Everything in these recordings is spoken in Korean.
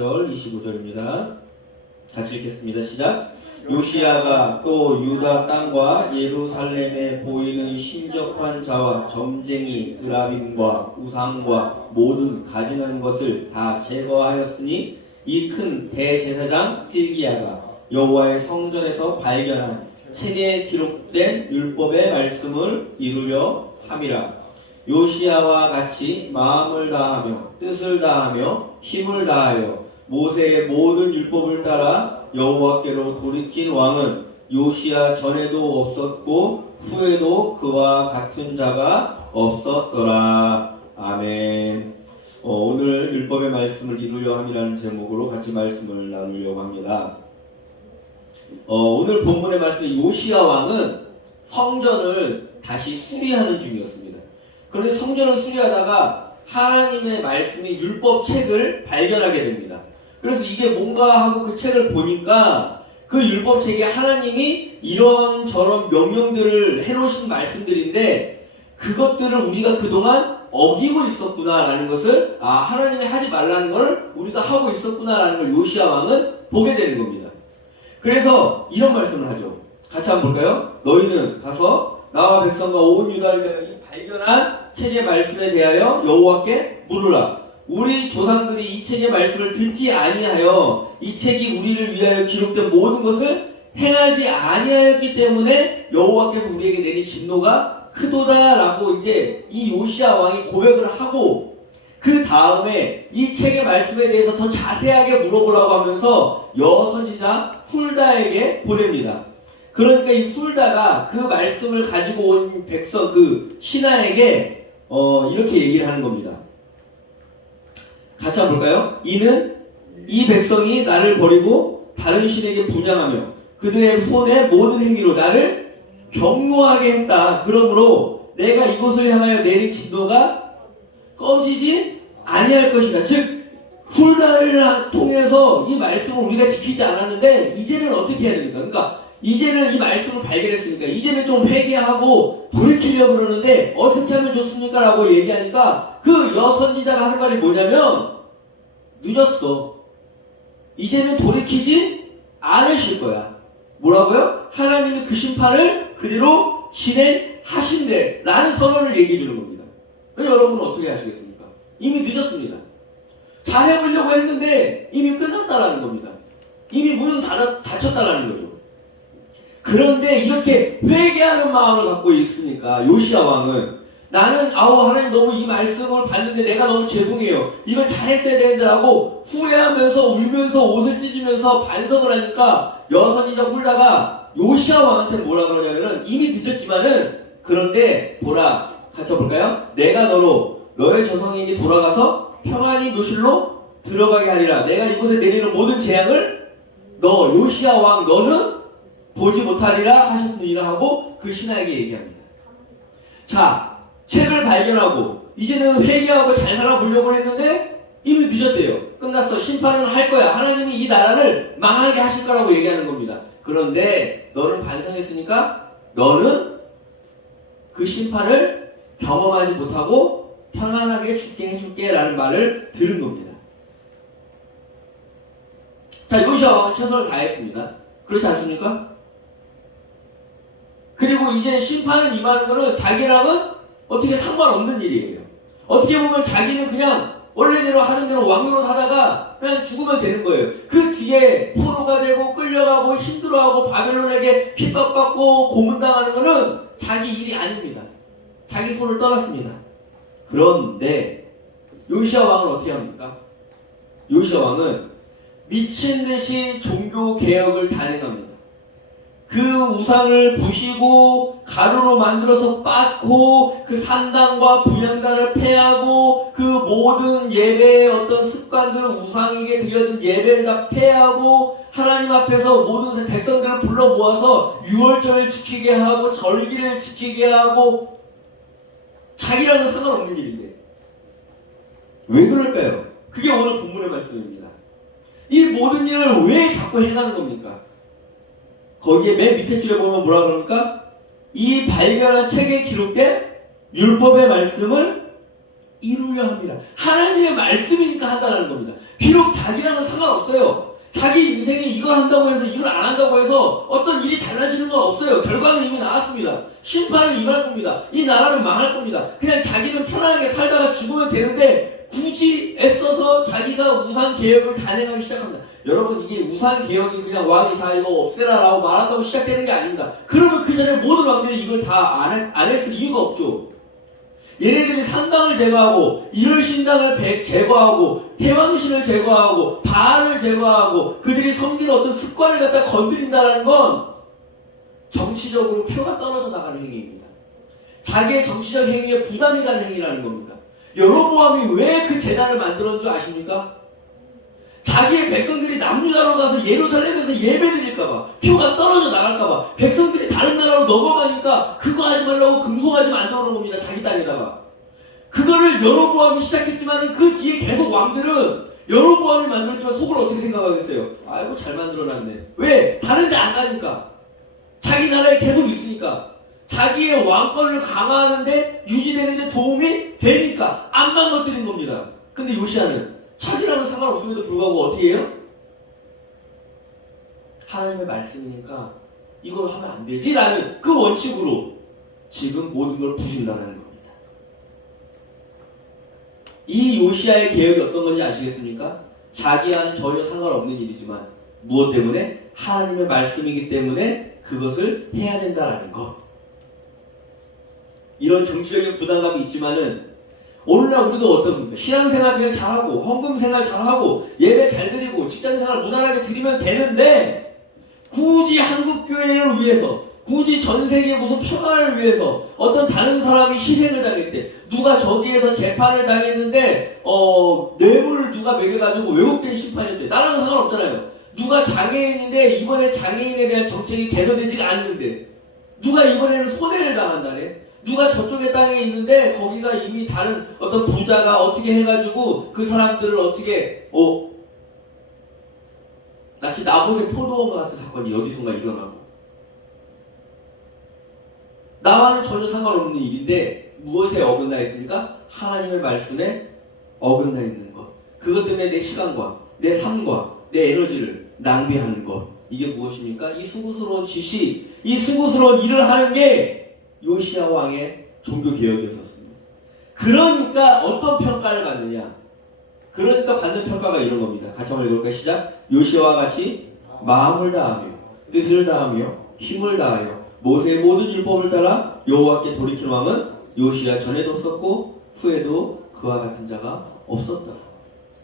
24절 25절입니다. 같이 읽겠습니다. 시작. 요시야가 또 유다 땅과 예루살렘에 보이는 신적한 자와 점쟁이 드라빔과 우상과 모든 가증한 것을 다 제거하였으니 이 큰 대제사장 hil기야가 여호와의 성전에서 발견한 책에 기록된 율법의 말씀을 이루려 함이라. 요시야와 같이 마음을 다하며 뜻을 다하며 힘을 다하여 모세의 모든 율법을 따라 여호와께로 돌이킨 왕은 요시야 전에도 없었고 후에도 그와 같은 자가 없었더라. 아멘. 오늘 율법의 말씀을 이루려 함이라는 제목으로 같이 말씀을 나누려고 합니다. 오늘 본문의 말씀, 요시야 왕은 성전을 다시 수리하는 중이었습니다. 그런데 성전을 수리하다가 하나님의 말씀인 율법책을 발견하게 됩니다. 그래서 이게 뭔가 하고 그 책을 보니까 그 율법책에 하나님이 이런저런 명령들을 해놓으신 말씀들인데 그것들을 우리가 그동안 어기고 있었구나라는 것을 하나님이 하지 말라는 걸 우리가 하고 있었구나라는 걸 요시야 왕은 보게 되는 겁니다. 그래서 이런 말씀을 하죠. 같이 한번 볼까요? 너희는 가서 나와 백성과 온 유다를 위하여 이 발견한 책의 말씀에 대하여 여호와께 물으라. 우리 조상들이 이 책의 말씀을 듣지 아니하여 이 책이 우리를 위하여 기록된 모든 것을 행하지 아니하였기 때문에 여호와께서 우리에게 내린 진노가 크도다라고 이제 이 요시야 왕이 고백을 하고 그 다음에 이 책의 말씀에 대해서 더 자세하게 물어보라고 하면서 여선지자 훌다에게 보냅니다. 그러니까 이 훌다가 그 말씀을 가지고 온 백성 그 신하에게 이렇게 얘기를 하는 겁니다. 같이 한번 볼까요? 이는 이 백성이 나를 버리고 다른 신에게 분향하며 그들의 손의 모든 행위로 나를 경노하게 했다. 그러므로 내가 이곳을 향하여 내린 진노가 꺼지지 아니할 것이다. 즉 훌다를 통해서 이 말씀을 우리가 지키지 않았는데 이제는 어떻게 해야 됩니까? 그러니까 이제는 이 말씀을 발견했으니까 이제는 좀 회개하고 돌이키려고 그러는데 어떻게 하면 좋습니까? 라고 얘기하니까 그 여선지자가 하는 말이 뭐냐면 늦었어. 이제는 돌이키지 않으실 거야. 뭐라고요? 하나님이 그 심판을 그대로 진행하신대 라는 선언을 얘기해 주는 겁니다. 여러분은 어떻게 하시겠습니까? 이미 늦었습니다. 잘해보려고 했는데 이미 끝났다라는 겁니다. 이미 문은 닫혔다라는 거죠. 그런데 이렇게 회개하는 마음을 갖고 있으니까 요시야 왕은 나는 하나님 너무 이 말씀을 봤는데 내가 너무 죄송해요. 이걸 잘했어야 되는데 라고 후회하면서 울면서 옷을 찢으면서 반성을 하니까 여선지자 훌다가 요시야 왕한테 뭐라 그러냐면은 이미 늦었지만은 그런데 보라 같이 볼까요? 내가 너의 조상에게 돌아가서 평안히 묘실로 들어가게 하리라. 내가 이곳에 내리는 모든 재앙을 너 요시야 왕 너는 보지 못하리라 하셨느니라 하고 그 신하에게 얘기합니다. 자, 책을 발견하고 이제는 회개하고 잘 살아보려고 했는데 이미 늦었대요. 끝났어. 심판은 할 거야. 하나님이 이 나라를 망하게 하실 거라고 얘기하는 겁니다. 그런데 너는 반성했으니까 너는 그 심판을 경험하지 못하고 편안하게 죽게 해줄게 라는 말을 들은 겁니다. 자, 요시야 왕은 최선을 다했습니다. 그렇지 않습니까? 그리고 이제 심판을 임하는 거는 자기랑은 어떻게 상관없는 일이에요. 어떻게 보면 자기는 그냥 원래대로 하는 대로 왕노릇 하다가 그냥 죽으면 되는 거예요. 그 뒤에 포로가 되고 끌려가고 힘들어하고 바벨론에게 핍박받고 고문당하는 거는 자기 일이 아닙니다. 자기 손을 떠났습니다. 그런데 요시야 왕은 어떻게 합니까? 요시야 왕은 미친 듯이 종교 개혁을 단행합니다. 그 우상을 부시고 가루로 만들어서 빻고 그 산당과 분향단을 폐하고 그 모든 예배의 어떤 습관들을 우상에게 드려진 예배를 다 폐하고 하나님 앞에서 모든 백성들을 불러 모아서 유월절을 지키게 하고 절기를 지키게 하고 자기랑은 상관없는 일인데 왜 그럴까요? 그게 오늘 본문의 말씀입니다. 이 모든 일을 왜 자꾸 행하는 겁니까? 거기에 맨 밑에 줄에 보면 뭐라 그럽니까? 이 발견한 책에 기록된 율법의 말씀을 이루려 합니다. 하나님의 말씀이니까 한다는 겁니다. 비록 자기랑은 상관없어요. 자기 인생에 이걸 한다고 해서 이걸 안 한다고 해서 어떤 일이 달라지는 건 없어요. 결과는 이미 나왔습니다. 심판은 임할 겁니다. 이 나라는 망할 겁니다. 그냥 자기는 편안하게 살다가 죽으면 되는데 굳이 애써서 자기가 우상 개혁을 단행하기 시작합니다. 여러분, 이게 우상 개혁이 그냥 왕이 자 이거 없애라라고 말한다고 시작되는 게 아닙니다. 그러면 그 전에 모든 왕들이 이걸 다 안 했을 이유가 없죠. 얘네들이 산당을 제거하고 일월신당을 제거하고 태왕신을 제거하고 바알을 제거하고 그들이 섬기는 어떤 습관을 갖다 건드린다는 건 정치적으로 표가 떨어져 나가는 행위입니다. 자기의 정치적 행위에 부담이 가는 행위라는 겁니다. 여로보암이 왜 그 제단을 만들었는 줄 아십니까? 자기의 백성들이 남유다로 가서 예루살렘에서 예배드릴까봐, 표가 떨어져 나갈까봐, 백성들이 다른 나라로 넘어가니까 그거 하지 말라고 금송아지 만들어놓은 겁니다. 자기 땅에다가. 그거를 여로보암이 시작했지만 그 뒤에 계속 왕들은 여로보암이 만들었지만 속으로 어떻게 생각하겠어요? 아이고 잘 만들어놨네. 왜? 다른 데 안 가니까. 자기 나라에 계속 있으니까. 자기의 왕권을 강화하는데 유지되는데 도움이 되니까 안 망가뜨린 겁니다. 근데 요시야는 자기랑은 상관없음에도 불구하고 어떻게 해요? 하나님의 말씀이니까 이걸 하면 안 되지 라는 그 원칙으로 지금 모든 걸 부순다는 겁니다. 이 요시야의 개혁이 어떤 건지 아시겠습니까? 자기와는 전혀 상관없는 일이지만 무엇 때문에? 하나님의 말씀이기 때문에 그것을 해야 된다라는 것. 이런 정치적인 부담감이 있지만은 오늘날 우리도 어떻습니까? 신앙생활 그냥 잘하고 헌금생활 잘하고 예배 잘 드리고 직장생활 무난하게 드리면 되는데 굳이 한국교회를 위해서 굳이 전세계 무슨 평화를 위해서 어떤 다른 사람이 희생을 당했대. 누가 저기에서 재판을 당했는데 뇌물을 누가 매겨가지고 왜곡된 심판이었대. 나랑은 상관없잖아요. 누가 장애인인데 이번에 장애인에 대한 정책이 개선되지가 않는데 누가 이번에는 손해를 당한다네. 누가 저쪽의 땅에 있는데 거기가 이미 다른 어떤 부자가 어떻게 해가지고 그 사람들을 어떻게 마치 나봇의 포도원과 같은 사건이 어디선가 일어나고 나와는 전혀 상관없는 일인데 무엇에 어긋나 있습니까? 하나님의 말씀에 어긋나 있는 것. 그것 때문에 내 시간과 내 삶과 내 에너지를 낭비하는 것. 이게 무엇입니까? 이 수고스러운 짓이 이 수고스러운 일을 하는 게 요시야 왕의 종교개혁이었습니다. 그러니까 어떤 평가를 받느냐? 그러니까 받는 평가가 이런 겁니다. 같이 한번 읽어볼까요? 시작! 요시야와 같이 마음을 다하며 뜻을 다하며 힘을 다하여 모세의 모든 율법을 따라 여호와께 돌이킨 왕은 요시야 전에도 없었고 후에도 그와 같은 자가 없었더라.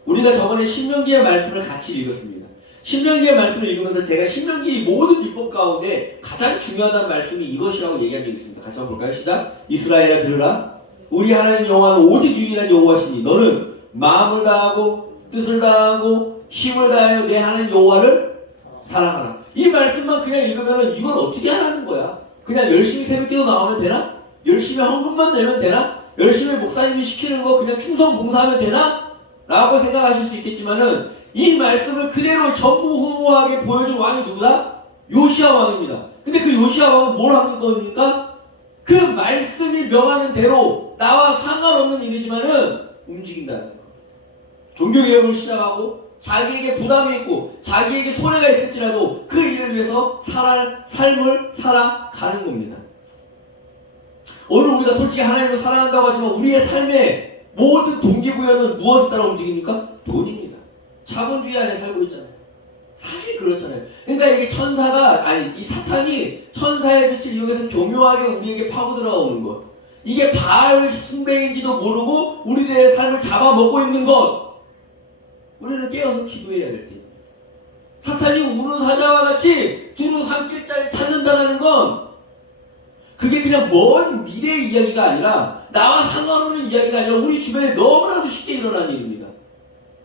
우리가 저번에 신명기의 말씀을 같이 읽었습니다. 신명기의 말씀을 읽으면서 제가 신명기 모든 율법 가운데 가장 중요하다는 말씀이 이것이라고 얘기한 적이 있습니다. 같이 한번 볼까요? 시작! 이스라엘아 들으라. 우리 하나님 여호와는 오직 유일한 여호와시니 너는 마음을 다하고 뜻을 다하고 힘을 다하여 내 하나님 여호와를 사랑하라. 이 말씀만 그냥 읽으면 이걸 어떻게 하라는 거야? 그냥 열심히 새벽기도 나오면 되나? 열심히 헌금만 내면 되나? 열심히 목사님이 시키는 거 그냥 충성 봉사하면 되나? 라고 생각하실 수 있겠지만은 이 말씀을 그대로 전무후무하게 보여준 왕이 누구다? 요시야 왕입니다. 근데 그 요시야 왕은 뭘 하는 겁니까? 그 말씀이 명하는 대로 나와 상관없는 일이지만은 움직인다는 거. 종교개혁을 시작하고 자기에게 부담이 있고 자기에게 손해가 있을지라도 그 일을 위해서 삶을 살아가는 겁니다. 오늘 우리가 솔직히 하나님을 사랑한다고 하지만 우리의 삶의 모든 동기부여는 무엇에 따라 움직입니까? 돈입니다. 자본주의 안에 살고 있잖아요. 사실 그렇잖아요. 그러니까 이게 이 사탄이 천사의 빛을 이용해서 교묘하게 우리에게 파고 들어오는 것. 이게 바알 숭배인지도 모르고 우리들의 삶을 잡아먹고 있는 것. 우리는 깨어서 기도해야 될 때. 사탄이 우는 사자와 같이 두루 삼킬자를 찾는다는 건 그게 그냥 먼 미래의 이야기가 아니라 나와 상관없는 이야기가 아니라 우리 주변에 너무나도 쉽게 일어나는 일입니다.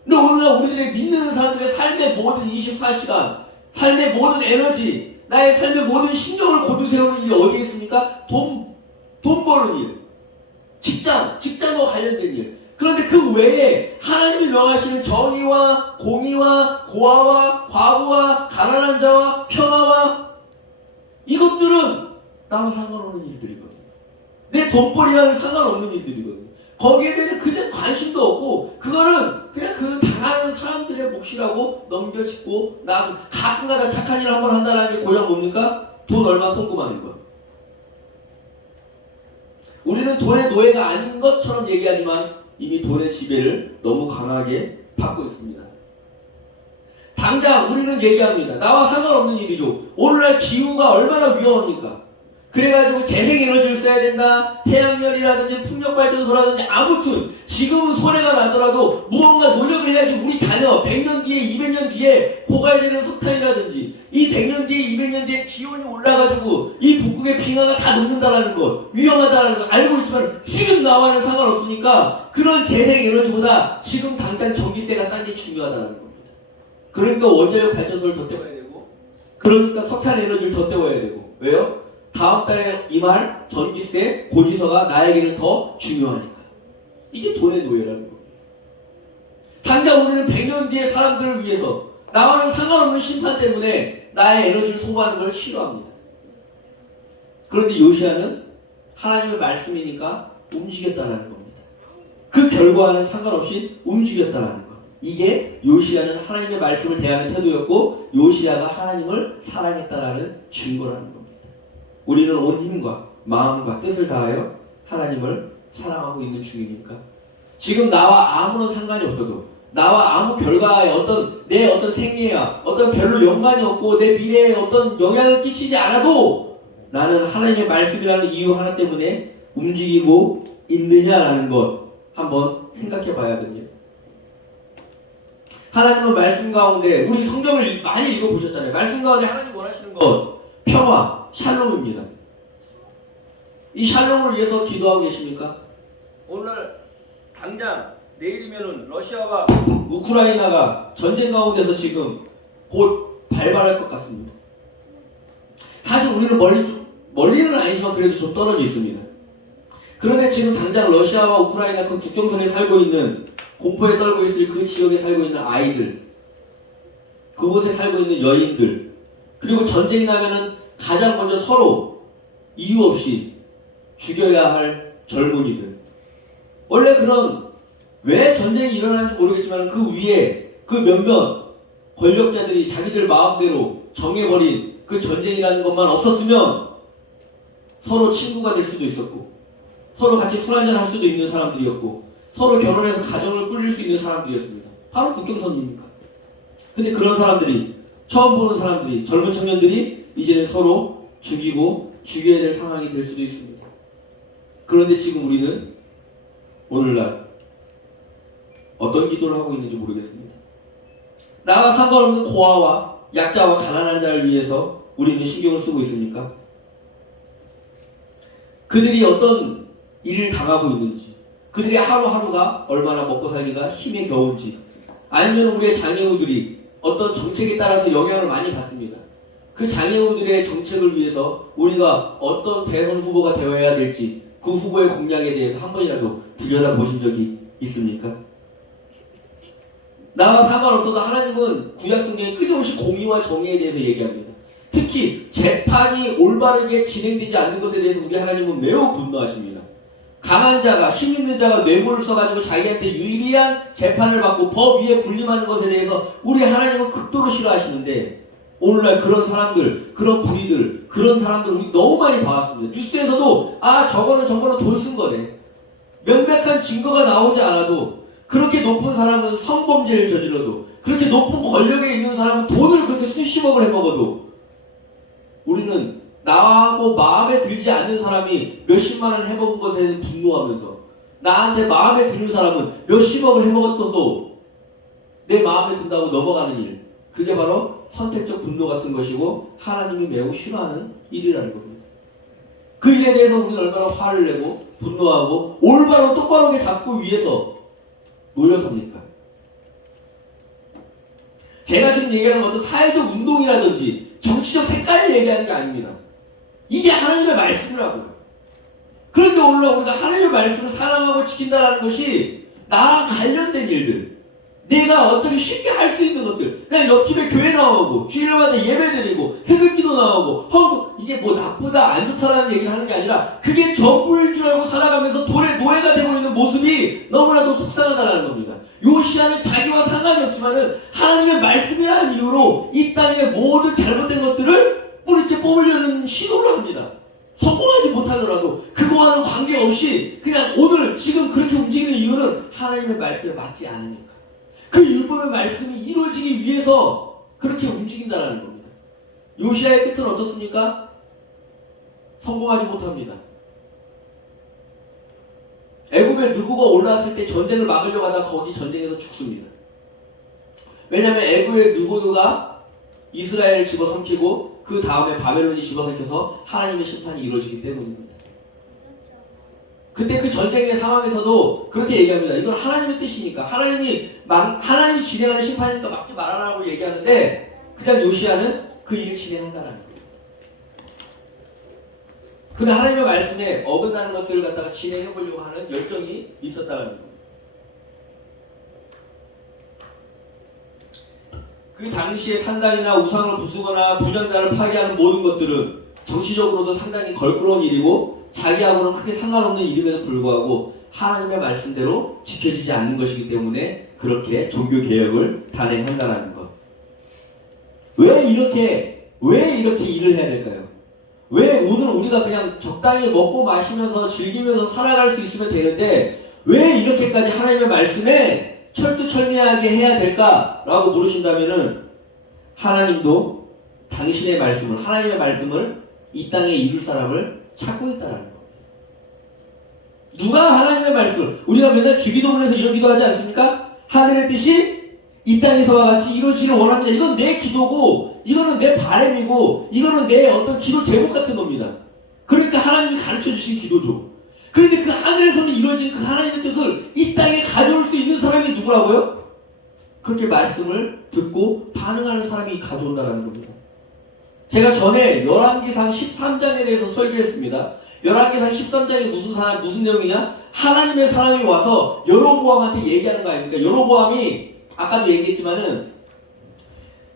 근데 오늘날 우리들의 믿는 사람들의 삶의 모든 24시간, 삶의 모든 에너지, 나의 삶의 모든 신경을 곤두세우는 일이 어디에 있습니까? 돈 버는 일, 직장과 관련된 일. 그런데 그 외에 하나님이 명하시는 정의와 공의와 고아와 과부와 가난한 자와 평화와 이것들은 나와 상관없는 일들이거든요. 내 돈벌이와는 상관없는 일들이거든요. 거기에 대해서 그냥 관심도 없고 그거는 그냥 그 당하는 사람들의 몫이라고 넘겨짚고 나도 가끔가다 착한 일 한번 한다는 게 고작 뭡니까? 돈 얼마 송금하는 거. 우리는 돈의 노예가 아닌 것처럼 얘기하지만 이미 돈의 지배를 너무 강하게 받고 있습니다. 당장 우리는 얘기합니다. 나와 상관없는 일이죠. 오늘날 기후가 얼마나 위험합니까? 그래가지고 재생에너지를 써야 된다. 태양열이라든지 풍력발전소라든지 아무튼 지금은 손해가 나더라도 무언가 노력을 해야지 우리 자녀 100년 뒤에 200년 뒤에 고갈되는 석탄이라든지 이 100년 뒤에 200년 뒤에 기온이 올라가지고 이 북극의 빙하가 다 녹는다라는 것 위험하다라는 걸 알고 있지만 지금 나와는 상관없으니까 그런 재생에너지보다 지금 당장 전기세가 싼 게 중요하다는 겁니다. 그러니까 원자력 발전소를 더 떼워야 되고 그러니까 석탄 에너지를 더 떼워야 되고 왜요? 다음 달에 임할 전기세 고지서가 나에게는 더 중요하니까. 이게 돈의 노예라는 겁니다. 당장 우리는 100년 뒤의 사람들을 위해서 나와는 상관없는 심판 때문에 나의 에너지를 소모하는 걸 싫어합니다. 그런데 요시야는 하나님의 말씀이니까 움직였다는 겁니다. 그 결과와는 상관없이 움직였다는 것. 이게 요시야는 하나님의 말씀을 대하는 태도였고 요시야가 하나님을 사랑했다라는 증거라는 겁니다. 우리는 온 힘과 마음과 뜻을 다하여 하나님을 사랑하고 있는 중이니까 지금 나와 아무런 상관이 없어도 나와 아무 결과에 내 어떤 생애야 어떤 별로 연관이 없고 내 미래에 어떤 영향을 끼치지 않아도 나는 하나님의 말씀이라는 이유 하나 때문에 움직이고 있느냐라는 것 한번 생각해 봐야 됩니다. 하나님은 말씀 가운데 우리 성경을 많이 읽어보셨잖아요. 말씀 가운데 하나님 원하시는 건 평화, 샬롬입니다. 이 샬롬을 위해서 기도하고 계십니까? 오늘 당장 내일이면은 러시아와 우크라이나가 전쟁 가운데서 지금 곧 발발할 것 같습니다. 사실 우리는 멀리는 아니지만 그래도 좀 떨어져 있습니다. 그런데 지금 당장 러시아와 우크라이나 그 국경선에 살고 있는 공포에 떨고 있을 그 지역에 살고 있는 아이들, 그곳에 살고 있는 여인들, 그리고 전쟁이 나면은 가장 먼저 서로 이유 없이 죽여야 할 젊은이들. 원래 그런 왜 전쟁이 일어나는지 모르겠지만 그 위에 그 몇몇 권력자들이 자기들 마음대로 정해버린 그 전쟁이라는 것만 없었으면 서로 친구가 될 수도 있었고 서로 같이 술 한잔 할 수도 있는 사람들이었고 서로 결혼해서 가정을 꾸릴 수 있는 사람들이었습니다. 바로 국경선이니까. 근데 그런 사람들이 처음 보는 사람들이 젊은 청년들이 이제는 서로 죽이고 죽여야 될 상황이 될 수도 있습니다. 그런데 지금 우리는 오늘날 어떤 기도를 하고 있는지 모르겠습니다. 나와 상관없는 고아와 약자와 가난한 자를 위해서 우리는 신경을 쓰고 있습니까? 그들이 어떤 일을 당하고 있는지 그들의 하루하루가 얼마나 먹고 살기가 힘에 겨운지 아니면 우리의 장애우들이 어떤 정책에 따라서 영향을 많이 받습니다. 그 장애우들의 정책을 위해서 우리가 어떤 대선 후보가 되어야 될지 그 후보의 공약에 대해서 한 번이라도 들여다보신 적이 있습니까? 나와 상관없어도 하나님은 구약성경에 끊임없이 공의와 정의에 대해서 얘기합니다. 특히 재판이 올바르게 진행되지 않는 것에 대해서 우리 하나님은 매우 분노하십니다. 강한 자가 힘 있는 자가 뇌물을 써가지고 자기한테 유리한 재판을 받고 법 위에 군림하는 것에 대해서 우리 하나님은 극도로 싫어하시는데 오늘날 그런 사람들, 그런 부리들, 그런 사람들 우리 너무 많이 봐왔습니다. 뉴스에서도 저거는 돈 쓴 거네. 명백한 증거가 나오지 않아도 그렇게 높은 사람은 성범죄를 저질러도 그렇게 높은 권력에 있는 사람은 돈을 그렇게 수십억을 해먹어도 우리는 나하고 마음에 들지 않는 사람이 몇십만 원 해먹은 것에 대해 분노하면서 나한테 마음에 드는 사람은 몇십억을 해먹었어도 내 마음에 든다고 넘어가는 일, 그게 바로 선택적 분노 같은 것이고 하나님이 매우 싫어하는 일이라는 겁니다. 그 일에 대해서 우리는 얼마나 화를 내고 분노하고 올바로 똑바르게 잡고 위해서 노력합니까? 제가 지금 얘기하는 어떤 사회적 운동이라든지 정치적 색깔을 얘기하는 게 아닙니다. 이게 하나님의 말씀이라고요. 그런데 오늘 우리가 하나님의 말씀을 사랑하고 지킨다는 것이 나랑 관련된 일들, 내가 어떻게 쉽게 할 수 있는 것들, 그냥 옆집에 교회 나오고 주일마다 예배 드리고 새벽기도 나오고 이게 뭐 나쁘다 안 좋다라는 얘기를 하는 게 아니라 그게 전부일 줄 알고 살아가면서 돈의 노예가 되고 있는 모습이 너무나도 속상하다는 겁니다. 요시야는 자기와 상관이 없지만은 하나님의 말씀이라는 이유로 이 땅의 모든 잘못된 것들을 뿌리째 뽑으려는 시도를 합니다. 성공하지 못하더라도 그거와는 관계없이 그냥 오늘 지금 그렇게 움직이는 이유는 하나님의 말씀에 맞지 않으니까. 그 율법의 말씀이 이루어지기 위해서 그렇게 움직인다는 겁니다. 요시야의 끝은 어떻습니까? 성공하지 못합니다. 애굽에 느고가 올라왔을 때 전쟁을 막으려고 하다가 거기 전쟁에서 죽습니다. 왜냐하면 애굽의 느고가 이스라엘을 집어삼키고 그 다음에 바벨론이 집어삼켜서 하나님의 심판이 이루어지기 때문입니다. 그때 그 전쟁의 상황에서도 그렇게 얘기합니다. 이건 하나님의 뜻이니까 하나님이 진행하는 심판이니까 막지 말아라고 얘기하는데 그냥 요시야는 그 일을 진행한다는 거예요. 근데 하나님의 말씀에 어긋나는 것들을 갖다가 진행해보려고 하는 열정이 있었다는 거예요. 그 당시에 산당이나 우상을 부수거나 분향단을 파괴하는 모든 것들은 정치적으로도 상당히 걸끄러운 일이고 자기하고는 크게 상관없는 일임에도 불구하고 하나님의 말씀대로 지켜지지 않는 것이기 때문에 그렇게 종교개혁을 단행한다는 것. 왜 이렇게 일을 해야 될까요? 왜 오늘 우리가 그냥 적당히 먹고 마시면서 즐기면서 살아갈 수 있으면 되는데 왜 이렇게까지 하나님의 말씀에 철두철미하게 해야 될까라고 물으신다면은 하나님도 당신의 말씀을 하나님의 말씀을 이 땅에 이룰 사람을 찾고 있다는 겁니다. 누가 하나님의 말씀을 우리가 맨날 주기도문에서 이런 기도하지 않습니까? 하늘의 뜻이 이 땅에서와 같이 이루어지기를 원합니다. 이건 내 기도고 이거는 내 바람이고 이거는 내 어떤 기도 제목 같은 겁니다. 그러니까 하나님이 가르쳐 주신 기도죠. 그런데 그 하늘에서는 이루어진 그 하나님의 뜻을 이 땅에 가져올 수 있는 사람이 누구라고요? 그렇게 말씀을 듣고 반응하는 사람이 가져온다는 겁니다. 제가 전에 열왕기상 13장에 대해서 설교했습니다. 열왕기상 13장이 무슨 내용이냐? 하나님의 사람이 와서 여로보암한테 얘기하는 거 아닙니까? 여로보암이 아까도 얘기했지만은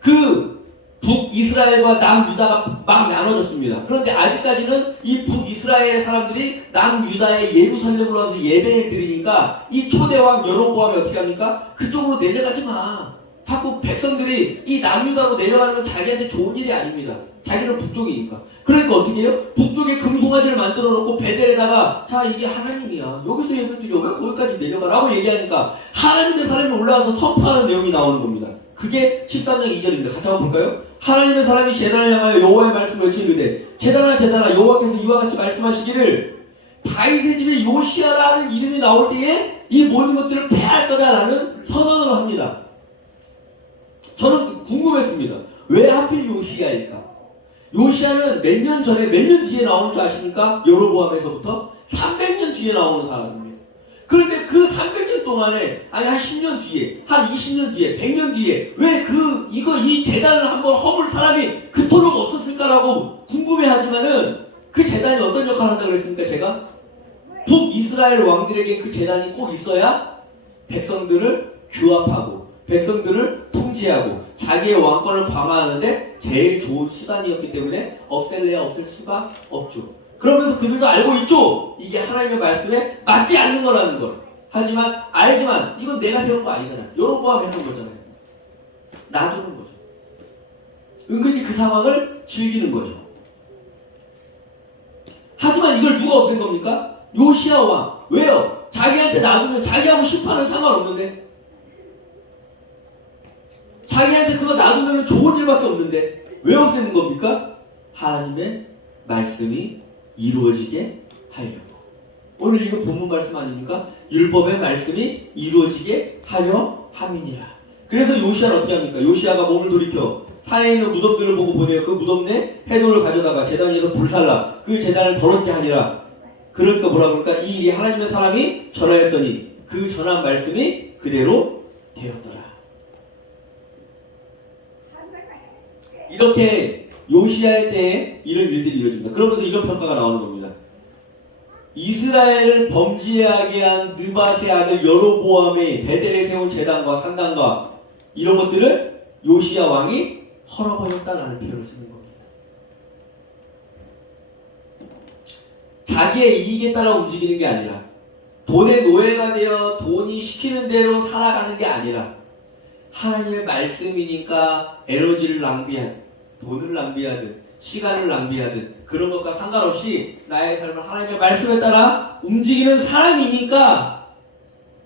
그 북이스라엘과 남유다가 막 나눠졌습니다. 그런데 아직까지는 이 북이스라엘 사람들이 남유다의 예루살렘으로 와서 예배를 드리니까 이 초대왕 여로보암이 어떻게 합니까? 그쪽으로 내려가지 마. 자꾸 백성들이 이 남유다로 내려가는 건 자기한테 좋은 일이 아닙니다. 자기는 북쪽이니까. 그러니까 어떻게 해요? 북쪽에 금송아지를 만들어 놓고 베델에다가 자 이게 하나님이야. 여기서 예배 드려. 왜 거기까지 내려가? 라고 얘기하니까 하나님의 사람이 올라와서 선포하는 내용이 나오는 겁니다. 그게 13장 2절입니다. 같이 한번 볼까요? 하나님의 사람이 제단을 향하여 여호와의 말씀을 외치기를 제단아 여호와께서 이와 같이 말씀하시기를 다윗의 집에 요시야라는 이름이 나올 때에 이 모든 것들을 패할 거다라는 선언을 합니다. 저는 궁금했습니다. 왜 하필 요시야일까? 요시야는 몇 년 뒤에 나오는 줄 아십니까? 여로보암에서부터 300년 뒤에 나오는 사람입니다. 그런데 그 300년 동안에, 한 10년 뒤에, 한 20년 뒤에, 100년 뒤에, 왜 이 재단을 한번 허물 사람이 그토록 없었을까라고 궁금해하지만은 그 재단이 어떤 역할을 한다고 그랬습니까, 제가? 북이스라엘 왕들에게 그 재단이 꼭 있어야 백성들을 규합하고, 백성들을 통제하고 자기의 왕권을 강화하는데 제일 좋은 수단이었기 때문에 없앨래야 없앨 수가 없죠. 그러면서 그들도 알고 있죠. 이게 하나님의 말씀에 맞지 않는 거라는 걸. 하지만 알지만 이건 내가 세운 거 아니잖아요. 여로보암이 하는 거잖아요. 놔두는 거죠. 은근히 그 상황을 즐기는 거죠. 하지만 이걸 누가 없앤 겁니까? 요시야 왕. 왜요? 자기한테 놔두면 자기하고 심판은 상관없는데, 자기한테 그거 놔두면 좋은 일밖에 없는데 왜 없애는 겁니까? 하나님의 말씀이 이루어지게 하려고. 오늘 이거 본문 말씀 아닙니까? 율법의 말씀이 이루어지게 하려 함이니라. 그래서 요시야는 어떻게 합니까? 요시야가 몸을 돌이켜 산에 있는 무덤들을 보고 보내어 그 무덤 내 회돌을 가져다가 제단 위에서 불살라 그 제단을 더럽게 하니라. 그러니까 뭐라 그럴까? 이 일이 하나님의 사람이 전하였더니 그 전한 말씀이 그대로 되었더라. 이렇게 요시야의 때에 이런 일들이 이루어집니다. 그러면서 이런 평가가 나오는 겁니다. 이스라엘을 범죄하게 한 느밧의 아들 여로보암이 베델에 세운 제단과 산당과 이런 것들을 요시야 왕이 헐어버렸다라는 표현을 쓰는 겁니다. 자기의 이익에 따라 움직이는 게 아니라 돈의 노예가 되어 돈이 시키는 대로 살아가는 게 아니라 하나님의 말씀이니까 에너지를 낭비하든 돈을 낭비하든 시간을 낭비하든 그런 것과 상관없이 나의 삶을 하나님의 말씀에 따라 움직이는 사람이니까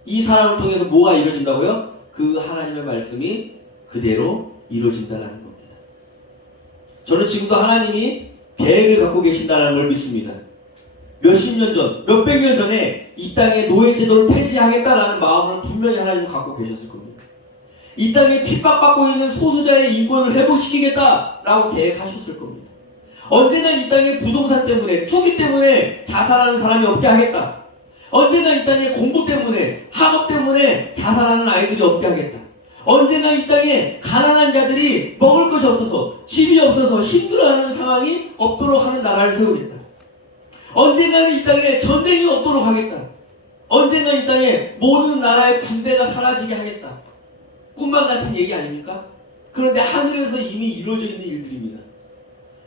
이 사람을 통해서 뭐가 이루어진다고요? 그 하나님의 말씀이 그대로 이루어진다는 겁니다. 저는 지금도 하나님이 계획을 갖고 계신다는 걸 믿습니다. 몇십 년 전, 몇백 년 전에 이 땅에 노예 제도를 폐지하겠다라는 마음을 분명히 하나님 갖고 계셨을 겁니다. 이 땅에 핍박받고 있는 소수자의 인권을 회복시키겠다라고 계획하셨을 겁니다. 언제나 이 땅에 부동산 때문에, 투기 때문에 자살하는 사람이 없게 하겠다. 언제나 이 땅에 공부 때문에, 학업 때문에 자살하는 아이들이 없게 하겠다. 언제나 이 땅에 가난한 자들이 먹을 것이 없어서, 집이 없어서 힘들어하는 상황이 없도록 하는 나라를 세우겠다. 언젠가는 이 땅에 전쟁이 없도록 하겠다. 언젠가 이 땅에 모든 나라의 군대가 사라지게 하겠다. 꿈만 같은 얘기 아닙니까? 그런데 하늘에서 이미 이루어져 있는 일들입니다.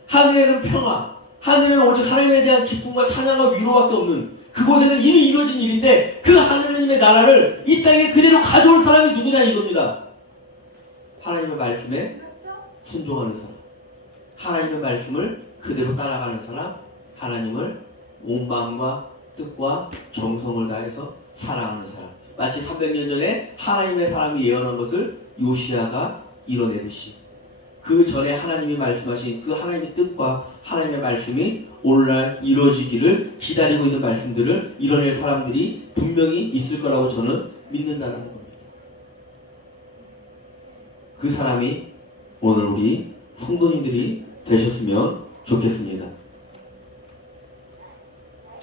하늘에는 평화, 하늘에는 오직 하나님에 대한 기쁨과 찬양과 위로밖에 없는, 그곳에는 이미 이루어진 일인데 그 하나님의 나라를 이 땅에 그대로 가져올 사람이 누구냐 이겁니다. 하나님의 말씀에 순종하는 사람, 하나님의 말씀을 그대로 따라가는 사람, 하나님을 온 마음과 뜻과 정성을 다해서 사랑하는 사람. 마치 300년 전에 하나님의 사람이 예언한 것을 요시야가 이뤄내듯이 그 전에 하나님이 말씀하신 그 하나님의 뜻과 하나님의 말씀이 오늘날 이루어지기를 기다리고 있는 말씀들을 이뤄낼 사람들이 분명히 있을 거라고 저는 믿는다는 겁니다. 그 사람이 오늘 우리 성도님들이 되셨으면 좋겠습니다.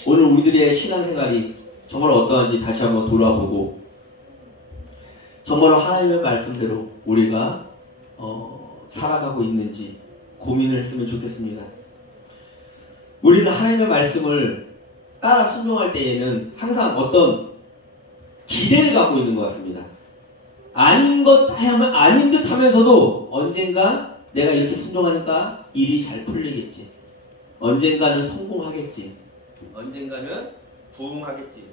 오늘 우리들의 신앙생활이 정말 어떠한지 다시 한번 돌아보고 정말로 하나님의 말씀대로 우리가 살아가고 있는지 고민을 했으면 좋겠습니다. 우리는 하나님의 말씀을 따라 순종할 때에는 항상 어떤 기대를 갖고 있는 것 같습니다. 아닌 듯 하면서도 언젠가 내가 이렇게 순종하니까 일이 잘 풀리겠지. 언젠가는 성공하겠지. 언젠가는 부흥하겠지.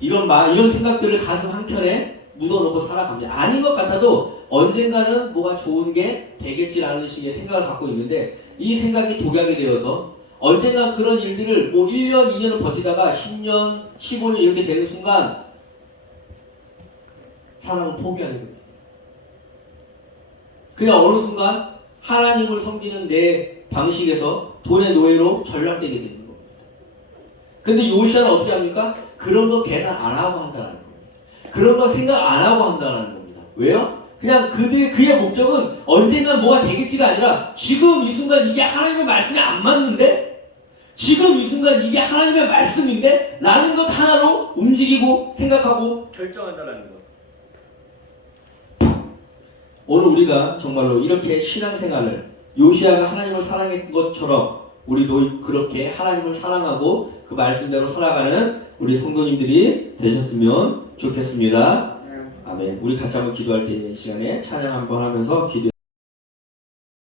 이런 생각들을 가슴 한켠에 묻어놓고 살아갑니다. 아닌 것 같아도 언젠가는 뭐가 좋은 게 되겠지라는 식의 생각을 갖고 있는데 이 생각이 독약이 되어서 언젠가 그런 일들을 뭐 1년, 2년을 버티다가 10년, 15년 이렇게 되는 순간 사람은 포기하는 겁니다. 그냥 어느 순간 하나님을 섬기는 내 방식에서 돈의 노예로 전락되게 되는 겁니다. 근데 요시아는 어떻게 합니까? 그런 거 계산 안 하고 한다는 겁니다. 그런 거 생각 안 하고 한다는 겁니다. 왜요? 그냥 그의 목적은 언젠가 뭐가 되겠지가 아니라 지금 이 순간 이게 하나님의 말씀에 안 맞는데? 지금 이 순간 이게 하나님의 말씀인데? 라는 것 하나로 움직이고 생각하고 결정한다는 것. 오늘 우리가 정말로 이렇게 신앙생활을 요시아가 하나님을 사랑했던 것처럼 우리도 그렇게 하나님을 사랑하고 그 말씀대로 살아가는 우리 성도님들이 되셨으면 좋겠습니다. 아멘. 우리 같이 한번 기도할 때 시간에 찬양 한번 하면서 기도.